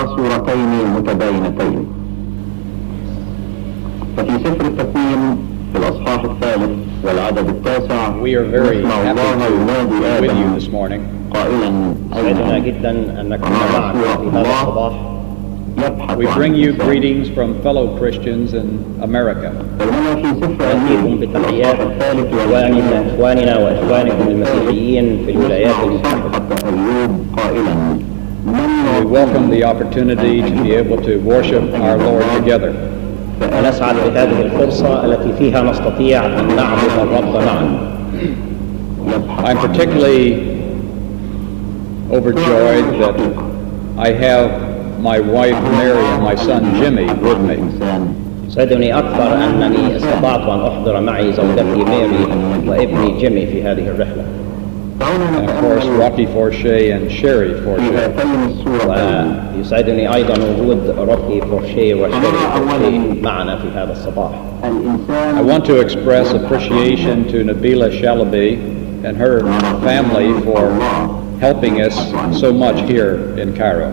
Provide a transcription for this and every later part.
ترى صورتين متباينتين. ففي سفر التكوين في الأصحاح 3 والعدد 9 We are very happy to be with you this morning. قائلا سعيدنا جدا أن نكون معكم في هذا الصباح. We bring you greetings from fellow Christians in America. نأتيكم بتحيات إخواننا وإخوانكم المسيحيين في الولايات المتحدة. We welcome the opportunity to be able to worship our Lord together. ونسعد بهذه الفرصة التي فيها نستطيع أن نعبد الرب معا. I'm particularly overjoyed that I have my wife Mary and my son Jimmy with me. سعدني أكثر أنني استطعت أن أحضر معي زوجتي ماري وابني جيمي في هذه الرحلة. And of course, Rocky Forshey and Sherry Forshey. ويسعدني أيضا وجود روكي فورشي وشيري فورشي معنا في هذا الصباح. I want to express appreciation to Nabila Shalabi and her family for helping us so much here in Cairo.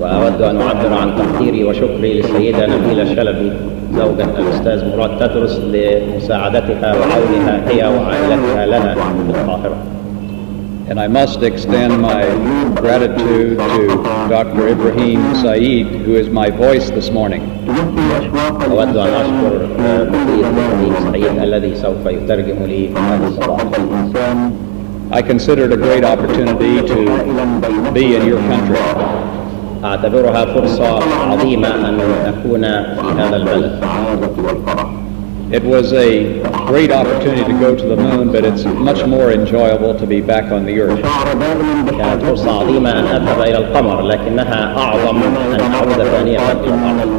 وأود أن أعبر عن تقديري وشكري للسيدة نبيلة شلبي زوجة الأستاذ مراد تدرس لمساعدتها وعونها هي وعائلتها لنا في القاهرة. And I must extend my gratitude to Dr. Ibrahim Said, who is my voice this morning. أود أن أشكر الدكتور إبراهيم سعيد الذي سوف يترجم لي في هذا الصباح. I consider it a great opportunity to be in your country. أعتبرها فرصة عظيمة أن أكون في هذا البلد. It was a great opportunity to go to the moon, but it's much more enjoyable to be back on the earth. كانت فرصة عظيمة أن أذهب إلى القمر، لكنها أعظم أن أعود ثانية إلى الأرض.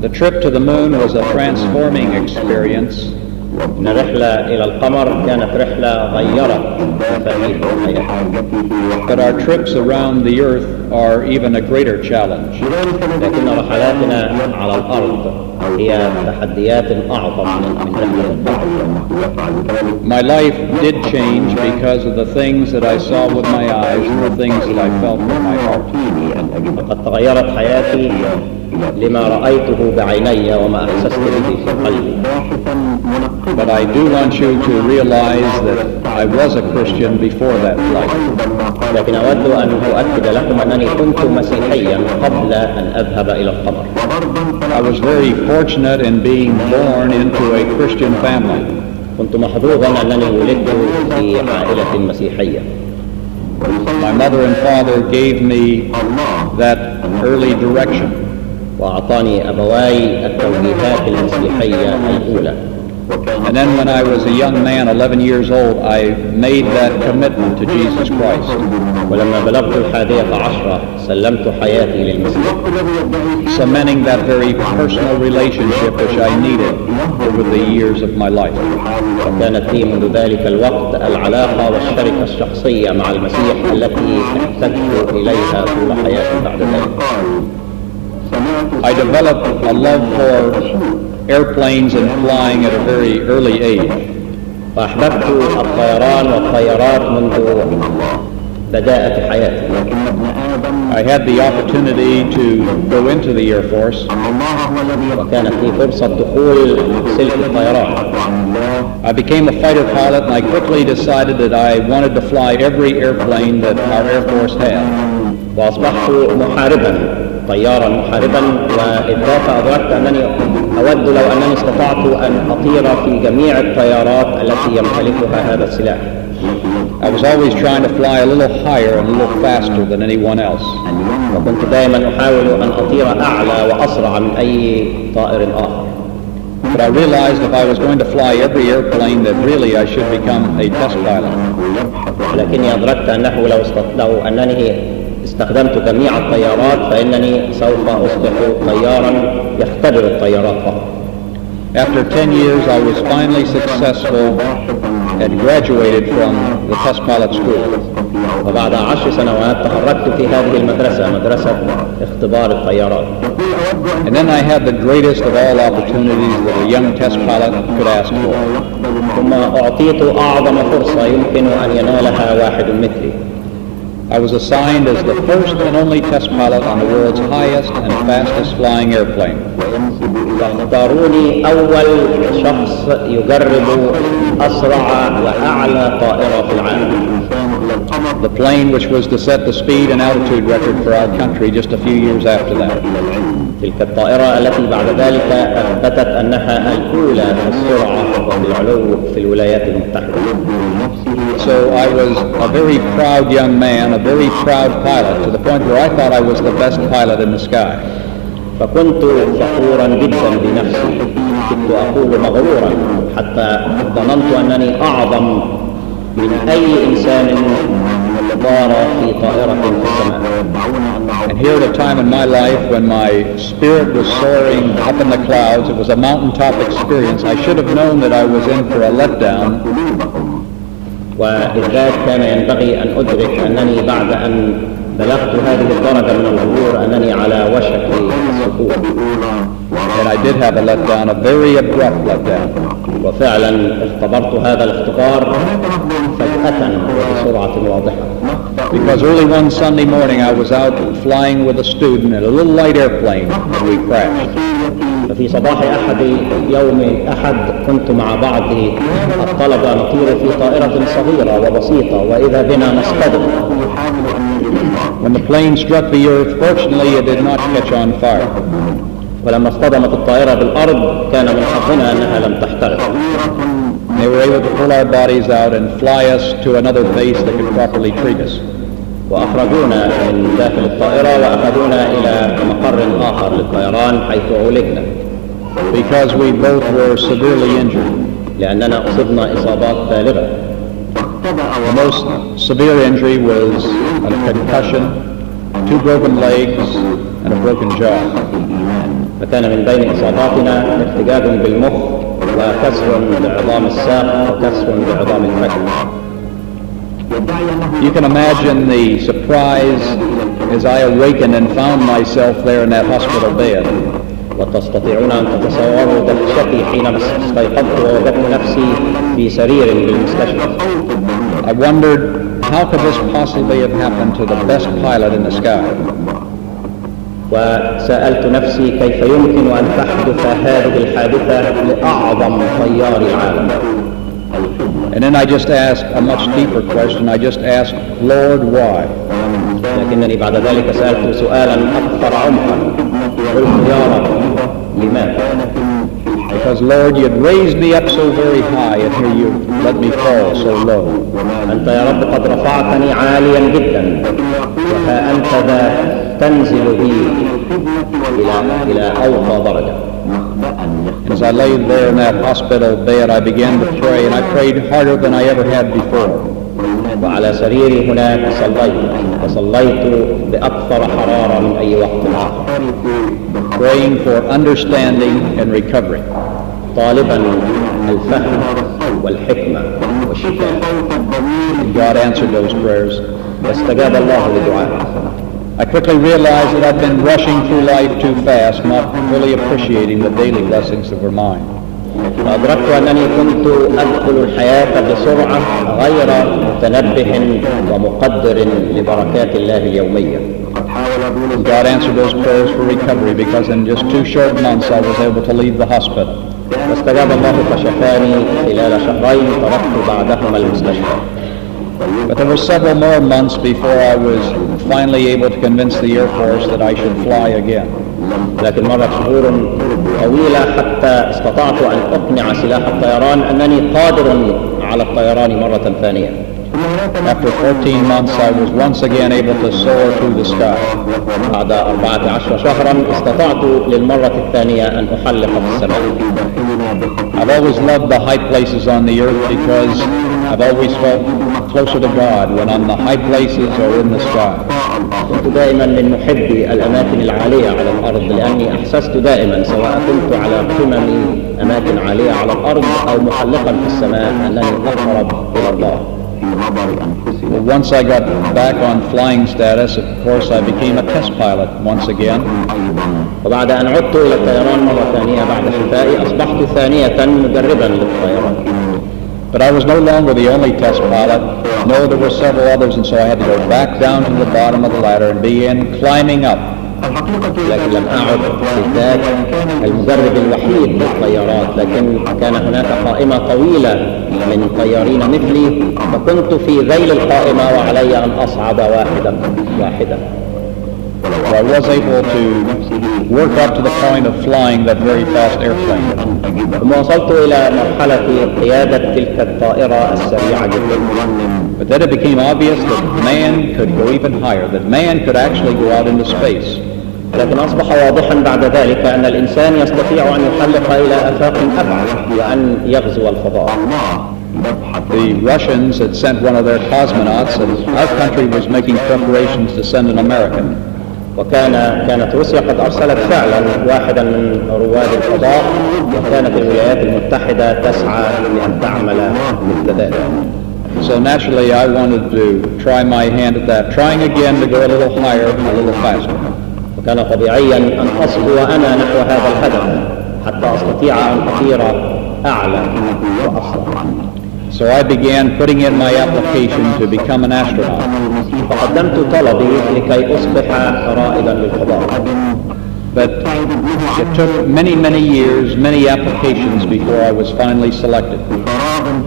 The trip to the moon was a transforming experience. إن الرحلة إلى القمر كانت رحلة غيرت مفاهيم الحياة. But our trips around the earth are even a greater challenge. لكن رحلاتنا على الأرض هي تحديات أعظم من رحلة القمر. My life did change because of the things that I saw with my eyes and the things that I felt with my heart. فقد تغيرت حياتي لما رأيته بعيني وما أحسست به في قلبي. But I do want you to realize that I was a Christian before that flight. لكن أود أن أؤكد لكم أنني كنت مسيحيا قبل أن أذهب إلى القمر. I was very fortunate in being born into a Christian family. كنت محظوظا أنني ولدت في عائلة مسيحية. My mother and father gave me that early direction. وأعطاني أبواي التوجيهات المسيحية الأولى. And then when I was a young man, 11 years old, I made that commitment to Jesus Christ. ولما بلغت 11 سلمت حياتي للمسيح. Cementing that very personal relationship which I needed over the years of my life. وكانت لي منذ ذلك الوقت العلاقة والشركة الشخصية مع المسيح التي احتجت إليها طول حياتي بعد ذلك. I developed a love for airplanes and flying at a very early age. فأحببت الطيران والطيارات منذ بداية حياتي. I had the opportunity to go into the Air Force. وكانت لي فرصة دخول سلك الطيران. I became a fighter pilot and I quickly decided that I wanted to fly every airplane that our Air Force had. وأصبحت محاربا طيارا محاربا، وإضافة أدركت أنني أود لو أنني استطعت أن أطير في جميع الطيارات التي يمتلكها هذا السلاح. I was always trying to fly a little higher and a little faster than anyone else. وكنت دائما أحاول أن أطير أعلى وأسرع من أي طائر آخر. But I realized if I was going to fly every airplane that really I should become a test pilot. لكني أدركت أنه لو أنني استخدمت جميع الطيارات فإنني سوف أصبح طيارا يختبر الطيارات فقط. After 10 years, I was finally successful and graduated from the test pilot school. وبعد 10 سنوات تخرجت في هذه المدرسة، مدرسة اختبار الطيارات. And then I had the greatest of all opportunities that a young test pilot could ask for. ثم أعطيت أعظم فرصة يمكن أن ينالها واحد مثلي. I was assigned as the first and only test pilot on the world's highest and fastest flying airplane. واختاروني أول شخص يجرب أسرع وأعلى طائرة في العالم. The plane which was to set the speed and altitude record for our country just a few years after that. تلك الطائرة التي بعد ذلك أثبتت أنها الأولى في السرعة وفي العلو في الولايات المتحدة. So I was a very proud young man, a very proud pilot, to the point where I thought I was the best pilot in the sky. فكنت فخورا جدا بنفسي، كنت أقول مغرورا حتى ظننت أنني أعظم من أي إنسان طار في طائرة في السماء. And here at a time in my life when my spirit was soaring up in the clouds, it was a mountaintop experience. I should have known that I was in for a letdown. وإذ ذاك كان ينبغي أن أدرك أنني بعد أن بلغت هذه الدرجة من الغرور أنني على وشك السقوط. And I did have a letdown, a very abrupt letdown. وفعلا اختبرت هذا الاختبار فجأة وبسرعة واضحة. Because early one Sunday morning I was out flying with a student in a little light airplane and we crashed. ففي صباح يوم الأحد كنت مع بعض الطلبة نطير في طائرة صغيرة وبسيطة وإذا بنا نصطدم. When the plane struck the earth, fortunately it did not catch on fire. ولما اصطدمت الطائرة بالأرض كان من حظنا أنها لم تحترق. They were able to pull our bodies out and fly us to another base that could properly treat us. وأخرجونا من داخل الطائرة وأخذونا إلى مقر آخر للطيران حيث عولجنا. Because we both were severely injured. لأننا أصبنا إصابات بالغة. The most severe injury was a concussion, 2 broken legs, and a broken jaw. فكان من بين إصاباتنا ارتجاج بالمخ وكسر بعظام الساق وكسر بعظام الفك. You can imagine the surprise as I awakened and found myself there in that hospital bed. وتستطيعون أن تتصوروا دهشتي حينما استيقظت ووجدت نفسي في سرير بالمستشفى. I wondered, how could this possibly have happened to the best pilot in the sky? وسألت نفسي كيف يمكن أن تحدث هذه الحادثة لأعظم طيار العالم. And then I just asked a much deeper question. I just asked, Lord, why? لكنني بعد ذلك سألت سؤالا أكثر عمقا. قلت يا رب لماذا؟ Because Lord, you had raised me up so very high, and here you let me fall so low. أنت يا رب قد رفعتني عاليا جدا، وها أنت ذا تنزل بي إلى أوطى درجة. As I lay there in that hospital bed, I began to pray, and I prayed harder than I ever had before. وعلى سريري هناك صليت بأكثر حرارة من أي وقت آخر. Praying for understanding and recovery. طالبا الفهم والحكمة والشفاء. And God answered those prayers. واستجاب الله لدعائي. I quickly realized that I'd been rushing through life too fast, not fully appreciating the daily blessings that were mine. فأدركت أنني كنت أدخل الحياة بسرعة غير متنبه ومقدر لبركات الله اليومية. God answered those prayers for recovery because in just 2 short months I was able to leave the hospital. واستجاب الله فشفاني خلال شهرين تركت بعدهما المستشفى. But there were several more months before I was finally able to convince the Air Force that I should fly again. لكن مرت شهور طويلة حتى استطعت أن أقنع سلاح الطيران أنني قادر على الطيران مرة ثانية. After 14 months, I was once again able to soar through the sky. بعد 14 شهرا استطعت للمرة الثانية أن أحلق في السماء. I've always loved the high places on the earth because I've always felt closer to God when on the high places or in the sky. كنت دائما من محبي الأماكن العالية على الأرض لأني أحسست دائما سواء كنت على قمم أماكن عالية على الأرض أو محلقا في السماء أنني أقرب إلى الله. Well, once I got back on flying status, of course, I became a test pilot once again. وبعد أن عدت إلى الطيران مرة ثانية بعد شفائي أصبحت ثانية مدربا للطيران. But I was no longer the only test pilot. No, there were several others, and so I had to go back down to the bottom of the ladder and begin climbing up. لكن لم أعد ذاك المدرب الوحيد للطيارات، لكن كان هناك قائمة طويلة من طيارين مثلي، فكنت في ذيل القائمة وعلي أن أصعد واحدا واحدا. So I was able to work up to the point of flying that very fast airplane. ثم وصلت إلى مرحلة قيادة تلك الطائرة السريعة جدا. But then it became obvious that man could go even higher, that man could actually go out into space. لكن أصبح واضحا بعد ذلك أن الإنسان يستطيع أن يحلق إلى آفاق أبعد وأن يغزو الفضاء. The Russians had sent one of their cosmonauts, and our country was making preparations to send an American. كانت روسيا قد أرسلت فعلا واحدا من رواد الفضاء، وكانت الولايات المتحدة تسعى لأن تعمل مثل ذلك. So naturally I wanted to try my hand at that, trying again to go a little higher, a little faster. وكان طبيعيا أن أصبو أنا نحو هذا الهدف حتى أستطيع أن أطير أعلى وأسرع. So I began putting in my application to become an astronaut. فقدمت طلبي لكي أصبح رائدا للفضاء. But it took many years, many applications before I was finally selected.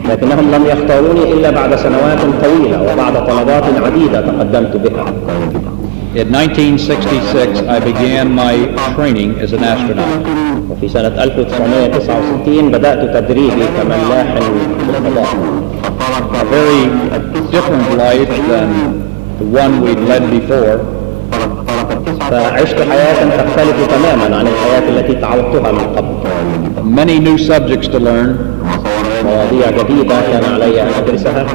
لكنهم لم يختاروني إلا بعد سنوات طويلة وبعد طلبات عديدة تقدمت بها. In 1966, I began my training as an astronaut. وفي سنة 1969 بدأت تدريبي كملاح في الفضاء. A very different life than the one we'd led before. فعشت حياة تختلف تماما عن الحياة التي تعودتها من قبل. Many new subjects to learn. مواضيع جديدة كان علي أن أدرسها.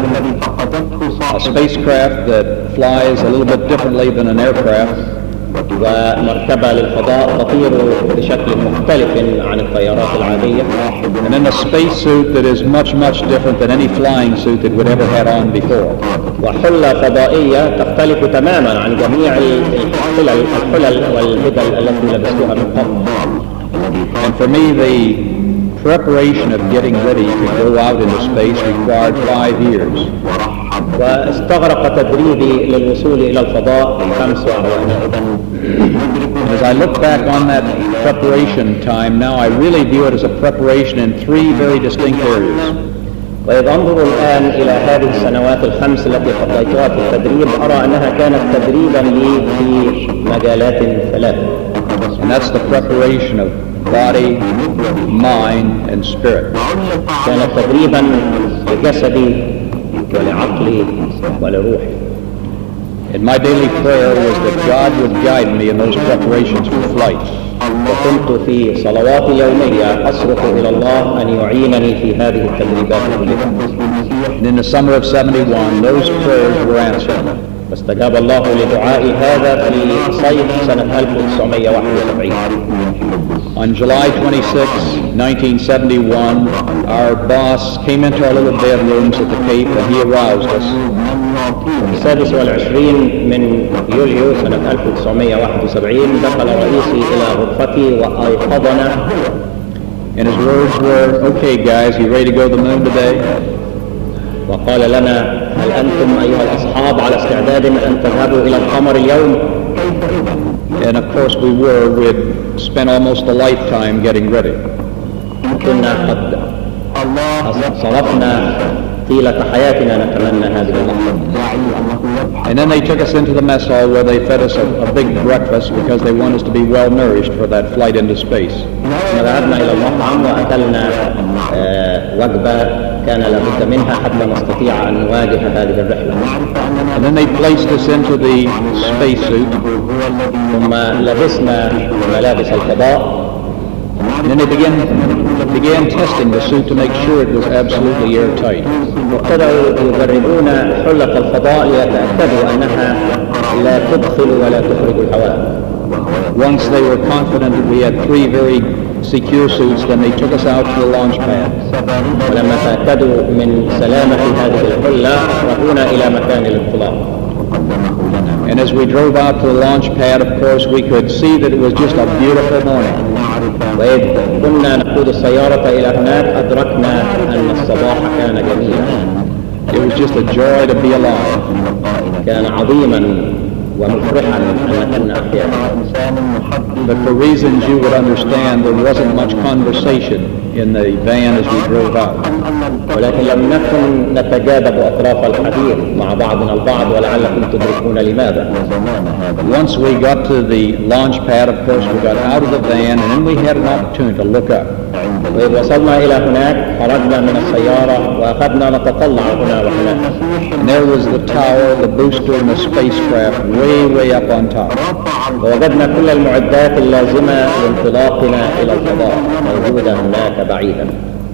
A spacecraft that flies a little bit differently than an aircraft. ومركبة للفضاء تطير بشكل مختلف عن الطيارات العادية. And then a space suit that is much different than any flying suit that we'd ever had on before. وحلة فضائية تختلف تماما عن جميع الحلل والبدل التي لبستها من قبل. And for me, the preparation of getting ready to go out into space required 5 years. واستغرق تدريبي للوصول إلى الفضاء 5 سنوات. As I look back on that preparation time now, I really view it as a preparation in 3 very distinct areas. وإذا أنظر الآن إلى هذه السنوات ال5 التي قضيتها في التدريب، أرى أنها كانت تدريبا لي في مجالات 3. And that's the preparation of body, mind, and spirit. كانت تدريبا لجسدي ولعقلي ولروحي. And my daily prayer was that God would guide me in those preparations for flight. وكنت في صلواتي اليومية أصرخ إلى الله أن يعينني في هذه التدريبات كلها. And in the summer of 71, those prayers were answered. فاستجاب الله لدعائي هذا في صيف سنة 1971. On July 26, 1971, our boss came into our little bedrooms at the Cape and he aroused us. 26 من يوليو سنة 1971 دخل رئيسي إلى غرفتي وأيقظنا. And his words were, "Okay guys, you ready to go to the moon today?" وقال لنا: هل أنتم أيها الأصحاب على استعداد أن تذهبوا إلى القمر اليوم؟ And of course we were. We had spent almost a lifetime getting ready. كنا قد صرفنا طيلة حياتنا نتمنى هذه اللحظة. And then they took us into the mess hall where they fed us a big breakfast because they want us to be well nourished for that flight into space. ذهبنا إلى المطعم وأكلنا وجبة كان لابد منها حتى نستطيع أن نواجه هذه الرحلة. And then they placed us into the space suit. ثم لبسنا ملابس الفضاء. And then they began testing the suit to make sure it was absolutely airtight. وابتدأوا يجربون حلة الفضاء ليتأكدوا أنها لا تدخل ولا تخرج الهواء. Once they were confident that we had 3 very secure suits, then they took us out to the launch pad. ولما تأكدوا من سلامة هذه الحلة أخرجونا إلى مكان الانطلاق. And as we drove out to the launch pad, of course, we could see that it was just a beautiful morning. وإذ كنا نقود السيارة إلى هناك أدركنا أن الصباح كان جميلا. It was just a joy to be alive. كان عظيما ومفرحا أن نكون أحياء. But for reasons you would understand, there wasn't much conversation in the van as we drove out. ولكن لم نكن نتجاذب أطراف الحديث مع بعضنا البعض ولعلكم تدركون لماذا. Once we got to the launch pad, of course, we got out of the van and then we had an opportunity to look up. وإذ وصلنا إلى هناك خرجنا من السيارة وأخذنا نتطلع هنا وهناك. And there was the tower, the booster, and the spacecraft way up on top. ووجدنا كل المعدات اللازمة لانطلاقنا إلى الفضاء موجودة هناك بعيدا.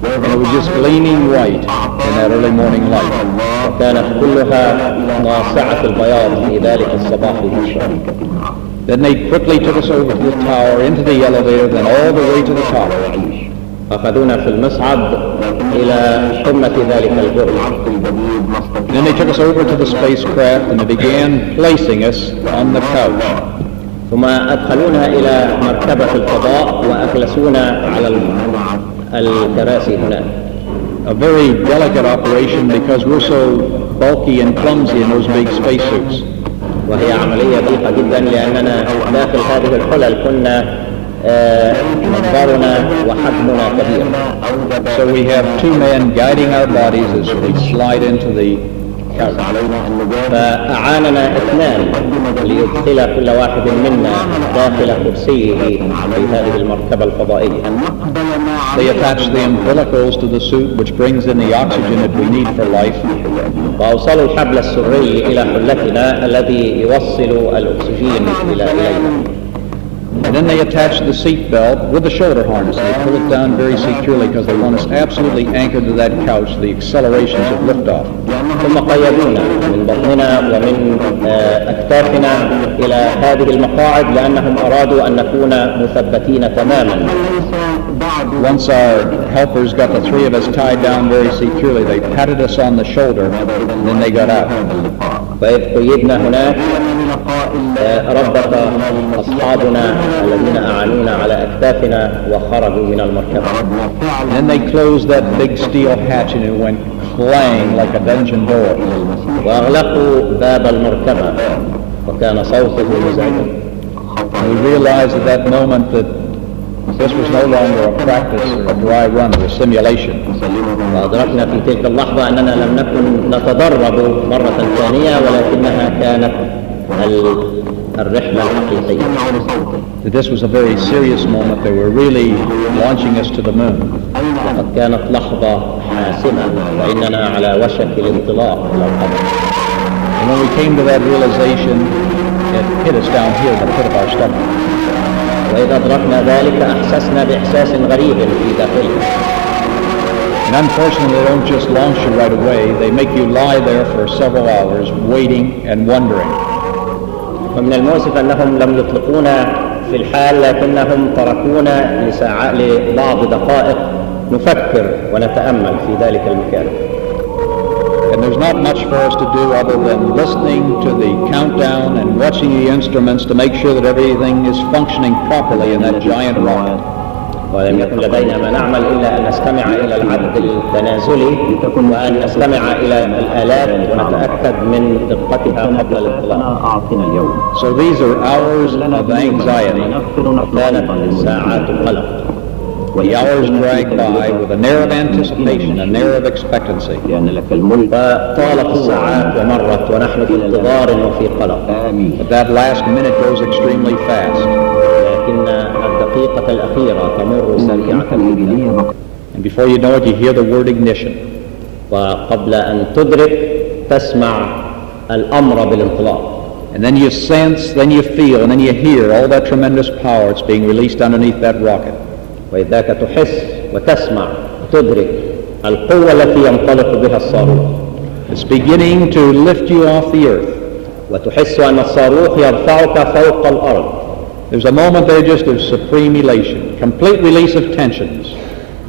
And it was just gleaming white in that early morning light. وكانت كلها ناصعة البياض في ذلك الصباح المشرق. Then they quickly took us over to the tower, into the elevator, then all the way to the top. أخذونا في المصعد إلى قمة ذلك البرج. Then they took us over to the spacecraft and they began placing us on the couch. ثم أدخلونا إلى مركبة الفضاء وأجلسونا على الكراسي هناك. A very delicate operation because we're so bulky and clumsy in those big spacesuits. وهي عملية دقيقة جدا لأننا داخل هذه الحلل كنا منظرنا وحجمنا كبير. So we have two men guiding our bodies as we slide into the couch. فأعاننا اثنان ليدخل كل واحد منا داخل كرسيه في هذه المركبة الفضائية. They attach the umbilicals to the suit, which brings in the oxygen that we need for life. وأوصلوا الحبل السري إلى حلتنا الذي يوصل الأكسجين إلينا. And then they attach the seat belt with the shoulder harness. They pull it down very securely because they want us absolutely anchored to that couch, the accelerations of liftoff. ثم قيدونا من بطننا ومن أكتافنا إلى هذه المقاعد لأنهم أرادوا أن نكون مثبتين تماما. Once our helpers got the three of us tied down very securely, they patted us on the shoulder and then they got out. وإذ قيدنا هناك ربط أصحابنا الذين أعانونا على أكتافنا وخرجوا من المركبة. And then they closed that big steel hatch and it went clang like a dungeon door. وأغلقوا باب المركبة وكان صوته مزعجا. We realized at that moment that this was no longer a practice or a dry run or a simulation. وأدركنا في تلك اللحظة أننا لم نكن نتدرب مرة ثانية ولكنها كانت الرحلة الحقيقية. That this was a very serious moment. They were really launching us to the moon. وقد كانت لحظة حاسمة وإننا على وشك الانطلاق إلى القمر. And when we came to that realization, it hit us down here in the pit of our stomach. وإذا أدركنا ذلك أحسسنا بإحساس غريب في داخلنا. And unfortunately, they don't just launch you right away. They make you lie there for several hours, waiting and wondering. ومن المؤسف أنهم لم يطلقونا في الحال لكنهم تركونا لبعض دقائق نفكر ونتأمل في ذلك المكان. And there's not much for us to do other than listening to the countdown and watching the instruments to make sure that everything is functioning properly in that giant rocket. ولم يكن لدينا ما نعمل إلا أن نستمع إلى العد التنازلي وأن نستمع إلى الآلات ونتأكد من دقتها قبل الانطلاق. So these are hours of anxiety. كانت ساعات قلق. The hours drag by with an air of anticipation, an air of expectancy. فطالت الساعات ومرت ونحن في انتظار وفي قلق. But that last minute goes extremely fast. لكن الدقيقة الأخيرة تمر سريعة. And before you know it, you hear the word ignition. وقبل أن تدرك تسمع الأمر بالانطلاق. And then you sense, then you feel, and then you hear all that tremendous power that's being released underneath that rocket. وإذاك تحس وتسمع وتدرك القوة التي ينطلق بها الصاروخ. It's beginning to lift you off the earth. وتحس أن الصاروخ يرفعك فوق الأرض. There's a moment there just of supreme elation, complete release of tensions.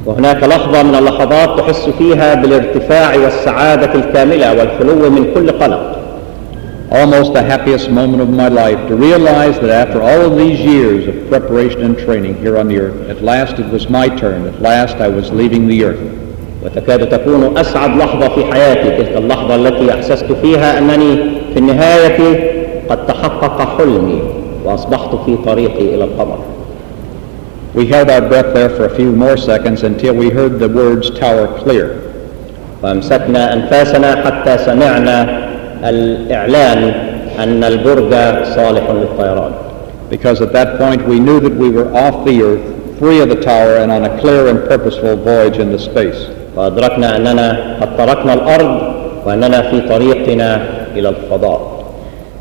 وهناك لحظة من اللحظات تحس فيها بالارتفاع والسعادة الكاملة والخلو من كل قلق. almost the happiest moment of my life, to realize that after all of these years of preparation and training here on the earth, at last it was my turn. At last I was leaving the earth. وتكاد تكون أسعد لحظة في حياتي تلك اللحظة التي أحسست فيها أنني في النهاية قد تحقق حلمي وأصبحت في طريقي إلى القمر. We held our breath there for a few more seconds until we heard the words tower clear. وأمسكنا أنفاسنا حتى سمعنا الإعلان أن البرج صالح للطيران. Because at that point we knew that we were off the earth, free of the tower, and on a clear and purposeful voyage into space. وأدركنا أننا قد تركنا الأرض وأننا في طريقنا إلى الفضاء.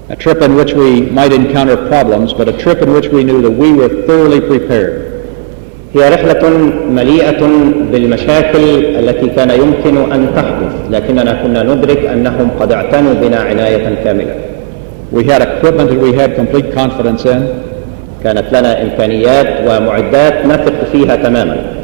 A trip in which we might encounter problems, but a trip in which we knew that we were thoroughly prepared. هي رحلة مليئة بالمشاكل التي كان يمكن أن تحدث، لكننا كنا ندرك أنهم قد اعتنوا بنا عناية كاملة. We had equipment that we had complete confidence in. كانت لنا إمكانيات ومعدات نثق فيها تماما.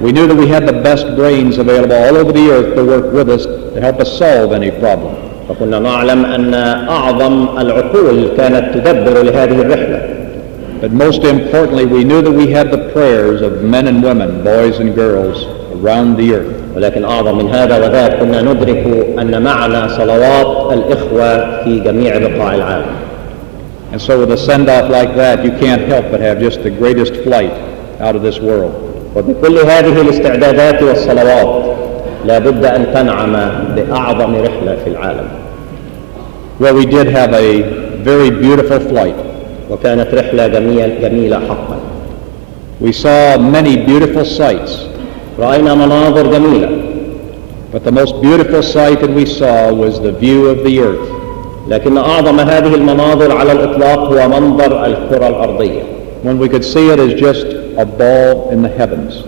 We knew that we had the best brains available all over the earth to work with us to help us solve any problem. وكنا نعلم أن أعظم العقول كانت تدبر لهذه الرحلة. But most importantly, we knew that we had the prayers of men and women, boys and girls, around the earth. ولكن أعظم من هذا وذاك كنا ندرك أن معنا صلوات الإخوة في جميع بقاع العالم. And so with a send-off like that, you can't help but have just the greatest flight out of this world. وبكل هذه الاستعدادات والصلوات لا بد أن تنعم بأعظم رحلة في العالم. Well, we did have a very beautiful flight. وكانت رحلة جميلة حقا. We saw many beautiful sights. رأينا مناظر جميلة. But the most beautiful sight that we saw was the view of the earth. لكن أعظم هذه المناظر على الإطلاق هو منظر الكرة الأرضية. When we could see it as just a ball in the heavens.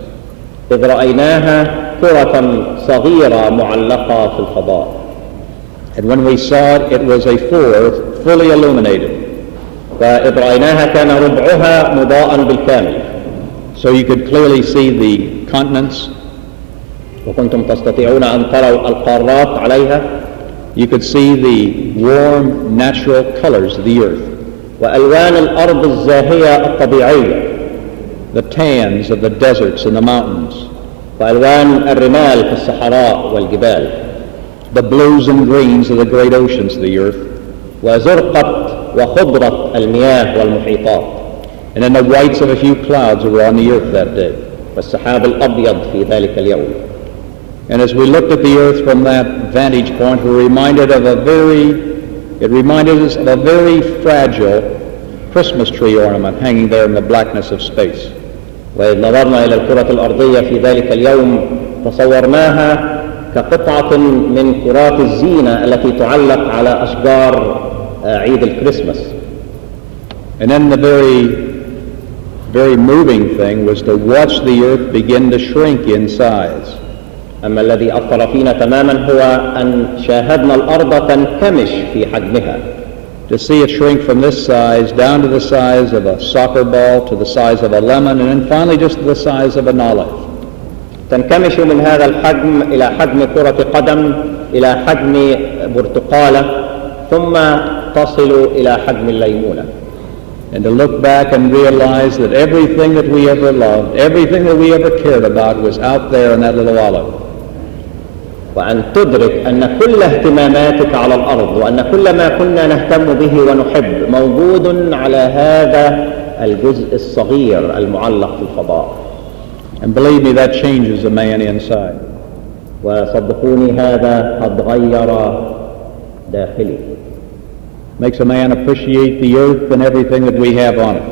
إذ رأيناها كرة صغيرة معلقة في الفضاء. And when we saw it, it was a fourth, fully illuminated. فإذ رأيناها كان ربعها مضاءً بالكامل. So you could clearly see the continents. وكنتم تستطيعون أن تروا القارات عليها. You could see the warm, natural colors of the earth. وألوان الأرض الزاهية الطبيعية. The tans of the deserts and the mountains. وألوان الرمال في الصحراء والجبال. The blues and greens of the great oceans of the earth. وزرقة وخضرة المياه والمحيطات. And then the whites of a few clouds that were on the earth that day. والسحاب الأبيض في ذلك اليوم. And as we looked at the earth from that vantage point, we were reminded of it reminded us of a very fragile Christmas tree ornament hanging there in the blackness of space. وإذ نظرنا إلى الكرة الأرضية في ذلك اليوم تصورناها كقطعة من كرات الزينة التي تعلق على أشجار عيد الكريسماس. And then the very moving thing was to watch the earth begin to shrink in size. أما الذي أثر فينا تماما هو أن شاهدنا الأرض تنكمش في حجمها. To see it shrink from this size down to the size of a soccer ball, to the size of a lemon, and then finally just to the size of an olive. تنكمش من هذا الحجم إلى حجم كرة قدم، إلى حجم برتقالة، ثم تصل إلى حجم الليمونة. And to look back and realize that everything that we ever loved, everything that we ever cared about was out there in that little olive. وأن تدرك أن كل اهتماماتك على الأرض وأن كل ما كنا نهتم به ونحب موجود على هذا الجزء الصغير المعلق في الفضاء. And believe me, that changes a man inside. وصدقوني هذا قد غير داخلي. Makes a man appreciate the earth and everything that we have on it.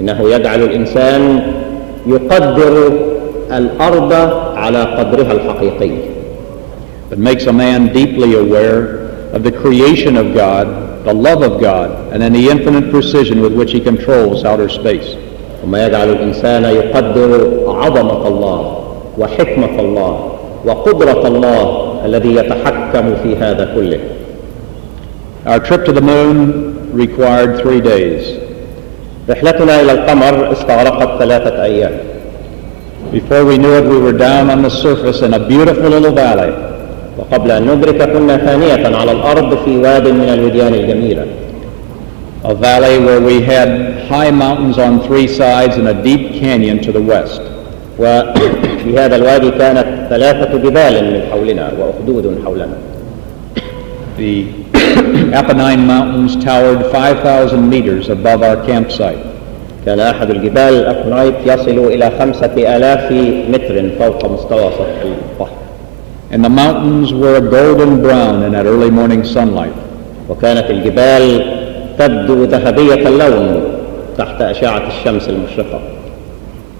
إنه يجعل الإنسان يقدر الأرض على قدرها الحقيقي. It makes a man deeply aware of the creation of God, the love of God, and then the infinite precision with which He controls outer space. ثم يجعل الإنسان يقدر عظمة الله وحكمة الله وقدرة الله الذي يتحكم في هذا كله. Our trip to the moon required 3 days. رحلتنا إلى القمر استغرقت 3 أيام. Before we knew it, we were down on the surface in a beautiful little valley. وقبل أن ندرك كنا ثانية على الأرض في واد من الوديان الجميلة. A valley where we had high mountains on 3 sides and a deep canyon to the west. وفي هذا الوادي كانت 3 جبال من حولنا وأخدود حولنا. The Apennine Mountains towered 5,000 meters above our campsite. كان أحد الجبال الأبنايت يصل إلى 5,000 متر فوق مستوى سطح البحر. And the mountains were a golden brown in that early morning sunlight. وكانت الجبال تبدو ذهبية اللون تحت أشعة الشمس المشرقة.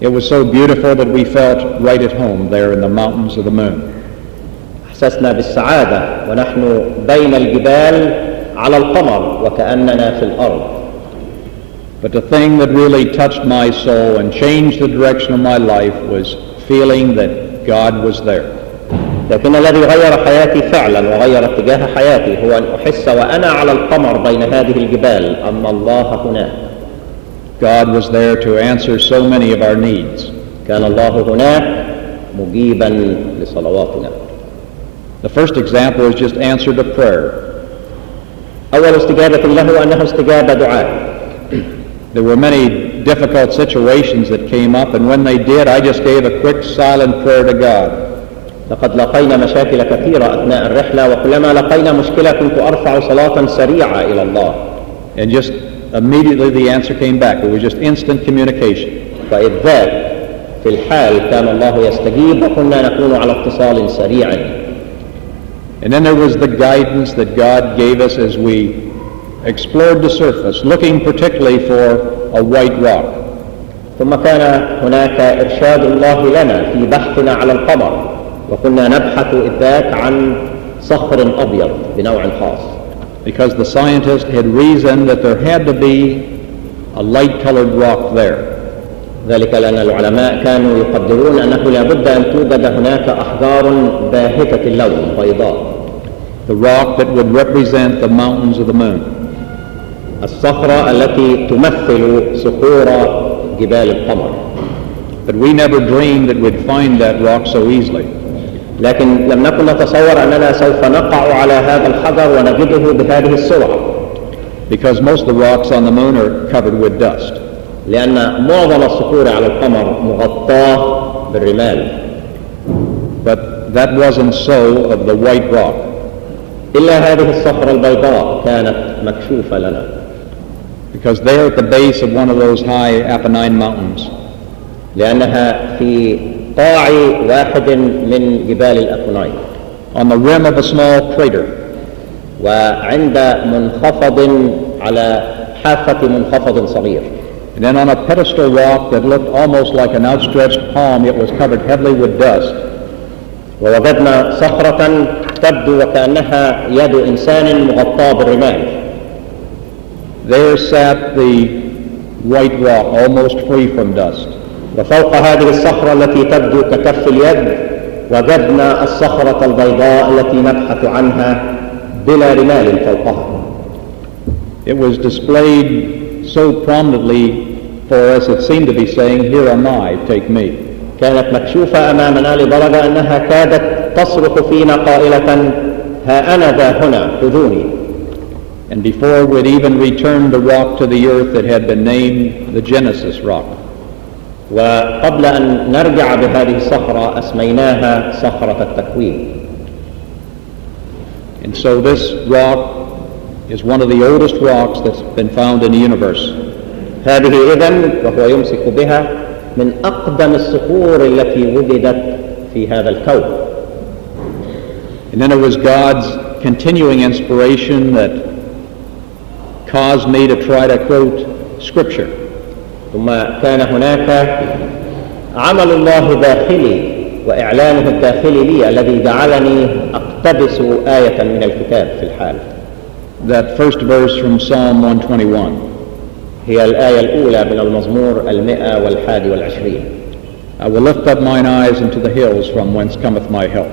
It was so beautiful that we felt right at home there in the mountains of the moon. أحسسنا بالسعادة ونحن بين الجبال على القمر وكأننا في الأرض. But the thing that really touched my soul and changed the direction of my life was feeling that God was there. لكن الذي غير حياتي فعلا وغير اتجاه حياتي هو أن أحس وأنا على القمر بين هذه الجبال أن الله هناك. God was there to answer so many of our needs. كان الله هناك مجيبا لصلواتنا. The first example is just answer to prayer. أول استجابة له أنه استجابة دعاء. There were many difficult situations that came up, and when they did, I just gave a quick silent prayer to God. لقد لقينا مشاكل كثيرة أثناء الرحلة، وكلما لقينا مشكلة كنت أرفع صلاة سريعة إلى الله. And just immediately the answer came back. It was just instant communication. فإذ ذاك في الحال كان الله يستجيب وكنا نكون على اتصال سريع. And then there was the guidance that God gave us as we explored the surface, looking particularly for a white rock. ثم كان هناك إرشاد الله لنا في بحثنا على القمر، وكنا نبحث إذ ذاك عن صخر أبيض بنوع خاص. Because the scientists had reasoned that there had to be a light-colored rock there. ذلك لأن العلماء كانوا يقدرون أنه لا بد أن توجد هناك أحجار باهتة اللون بيضاء. The rock that would represent the mountains of the moon. الصخرة التي تمثل صخور جبال القمر. But we never dreamed that we'd find that rock so easily. لكن لم نكن نتصور أننا سوف نقع على هذا الحجر ونجده بهذه السرعة. Because most of the rocks on the moon are covered with dust. لأن معظم الصخور على القمر مغطاة بالرمال. But that wasn't so of the white rock. إلا هذه الصخرة البيضاء كانت مكشوفة لنا. Because there at the base of one of those high Apennine mountains. لأنها في قاع واحد من جبال الأبناين. On the rim of a small crater. وعند منخفض على حافة منخفض صغير. And then on a pedestal rock that looked almost like an outstretched palm, it was covered heavily with dust. ووجدنا صخرة تبدو وكأنها يد إنسان مغطاة بالرمال. There sat the white rock, almost free from dust. وفوق هذه الصخرة التي تبدو ككف اليد وجدنا الصخرة البيضاء التي نبحث عنها بلا رمال فوقها. It was displayed so prominently for us, it seemed to be saying, "Here am I, take me." كانت مكشوفة أمامنا لدرجة أنها كادت تصرخ فينا قائلة: ها أنا ذا هنا، خذوني. And before we'd even returned the rock to the earth, it had been named the Genesis rock. وقبل أن نرجع بهذه الصخرة أسميناها صخرة التكوين. And so this rock is one of the oldest rocks that's been found in the universe. هذه إذن وهو يمسك بها من أقدم الصخور التي وجدت في هذا الكون. And then it was God's continuing inspiration that caused me to try to quote Scripture. ثم كان هناك عمل الله داخلي وإعلانه الداخلي لي الذي جعلني أقتبس آية من الكتاب في الحال. That first verse from Psalm 121. هي الآية الأولى من المزمور 121. I will lift up mine eyes into the hills from whence cometh my help.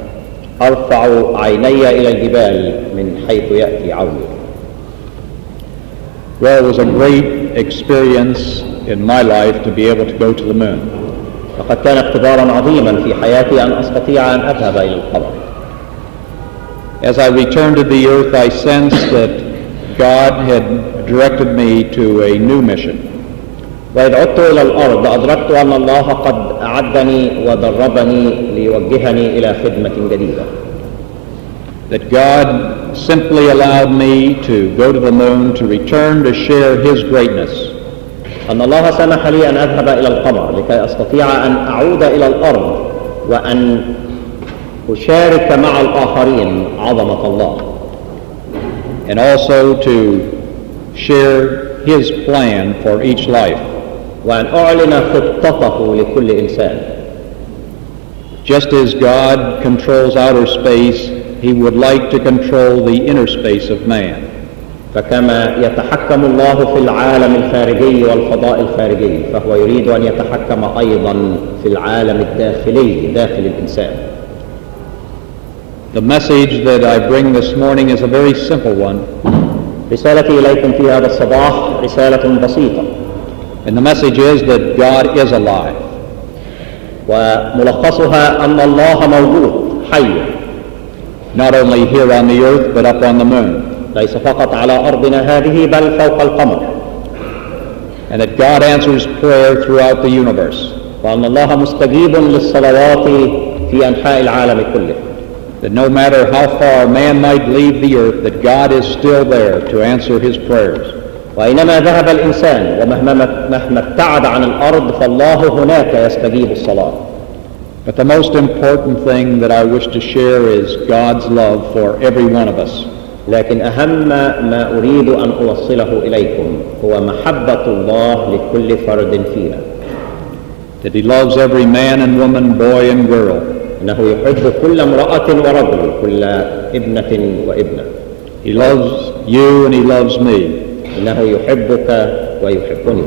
أرفع عيني إلى الجبال من حيث يأتي عوني. Well, it was a great experience in my life to be able to go to the moon. لقد كان اختبارا عظيما في حياتي أن أستطيع أن أذهب إلى القمر. As I returned to the earth, I sensed that God had directed me to a new mission. وإذ عدت إلى الأرض أدركت أن الله قد أعدني ودربني ليوجهني إلى خدمة جديدة. That God simply allowed me to go to the moon to return to share His greatness. أن الله سمح لي أن أذهب إلى القمر لكي أستطيع أن أعود إلى الأرض وأن أشارك مع الآخرين عظمة الله. And also to share His plan for each life. وأن أعلن خطته لكل إنسان. Just as God controls outer space, He would like to control the inner space of man. فكما يتحكم الله في العالم الخارجي والفضاء الخارجي فهو يريد أن يتحكم أيضا في العالم الداخلي داخل الإنسان. The message that I bring this morning is a very simple one. رسالتي إليكم في هذا الصباح رسالة بسيطة. And the message is that God is alive. وملخصها أن الله موجود حي. Not only here on the earth but up on the moon. ليس فقط على أرضنا هذه بل فوق القمر. And that God answers prayer throughout the universe. وأن الله مستجيب للصلوات في أنحاء العالم كله. That no matter how far man might leave the earth, that God is still there to answer his prayers. وأينما ذهب الإنسان ومهما ابتعد عن الأرض فالله هناك يستجيب الصلاة. But the most important thing that I wish to share is God's love for every one of us. لكن أهم ما أريد أن أوصله إليكم هو محبة الله لكل فرد فينا. That He loves every man and woman, boy and girl. إنه يحب كل امرأة ورجل كل ابنة وابنة. He loves you and He loves me. إنه يحبك ويحبني.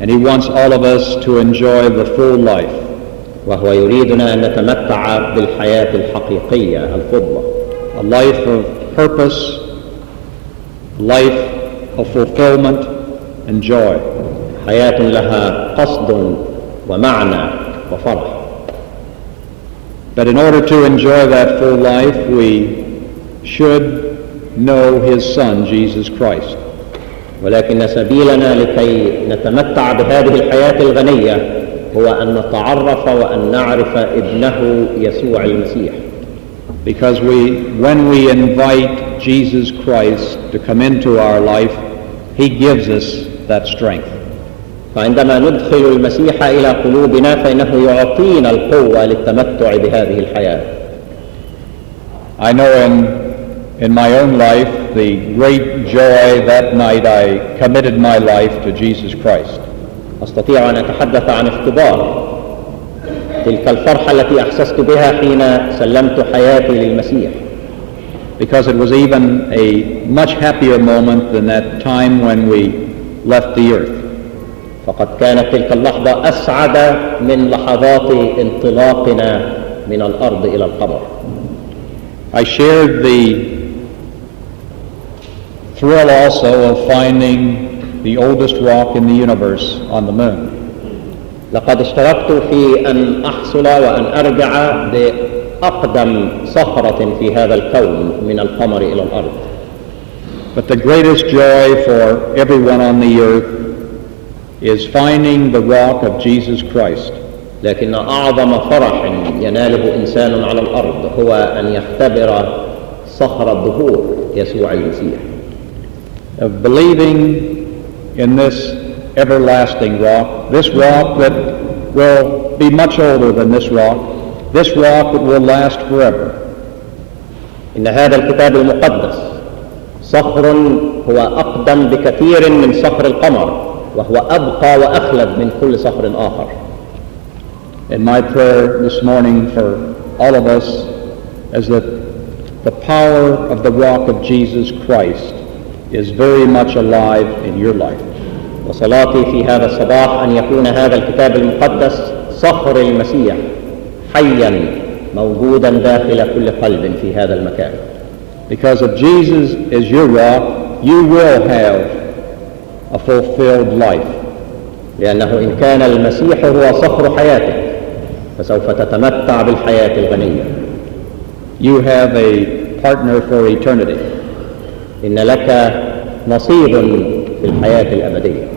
And He wants all of us to enjoy the full life. وهو يريدنا أن نتمتع بالحياة الحقيقية الفضلة. A life of purpose, a life of fulfillment and joy. حياة لها قصد ومعنى وفرح. But in order to enjoy that full life, we should know His Son, Jesus Christ. ولكن سبيلنا لكي نتمتع بهذه الحياة الغنية هو أن نتعرف وأن نعرف ابنه يسوع المسيح. Because when we invite Jesus Christ to come into our life, He gives us that strength. فعندما ندخل المسيح إلى قلوبنا فإنه يعطينا القوة للتمتع بهذه الحياة. I know in my own life the great joy that night I committed my life to Jesus Christ. أستطيع أن أتحدث عن اختبار تلك الفرحة التي أحسست بها حين سلمت حياتي للمسيح. Because it was even a much happier moment than that time when we left the earth. فقد كانت تلك اللحظة أسعد من لحظات انطلاقنا من الأرض إلى القمر. I shared the thrill also of finding the oldest rock in the universe on the moon. لقد اشتركت في أن أحصل وأن أرجع بأقدم صخرة في هذا الكون من القمر إلى الأرض. But the greatest joy for everyone on the earth is finding the rock of Jesus Christ. لكن أعظم فرح يناله إنسان على الأرض هو أن يختبر صخر الدهور يسوع المسيح. Of believing in this everlasting rock, this rock that will be much older than this rock that will last forever. إن هذا الكتاب المقدس صخر هو أقدم بكثير من صخر القمر وهو أبقى وأخلد من كل صخر آخر. And my prayer this morning for all of us is that the power of the rock of Jesus Christ is very much alive in your life. وصلاتي في هذا الصباح أن يكون هذا الكتاب المقدس صخر المسيح حيا موجودا داخل كل قلب في هذا المكان. Because if Jesus is your rock, you will have a fulfilled life. لأنه إن كان المسيح هو صخر حياتك فسوف تتمتع بالحياة الغنية. You have a partner for eternity. إن لك نصيب في الحياة الأبدية.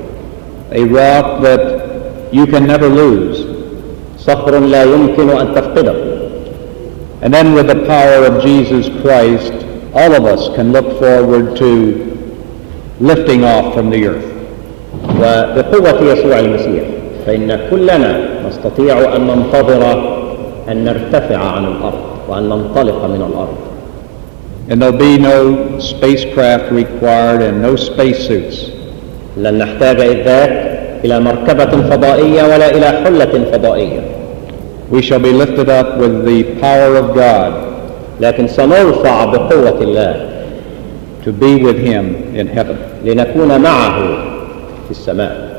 A rock that you can never lose. صخر لا يمكن أن تفقده. And then with the power of Jesus Christ, all of us can look forward to lifting off from the earth. وبقوة يسوع المسيح فإن كلنا نستطيع أن ننتظر أن نرتفع عن الأرض وأن ننطلق من الأرض. And there'll be no spacecraft required and no spacesuits. لن نحتاج إذ ذاك إلى مركبة فضائية ولا إلى حلة فضائية. We shall be lifted up with the power of God. لكن سنرفع بقوة الله. To be with Him in heaven. لنكون معه في السماء.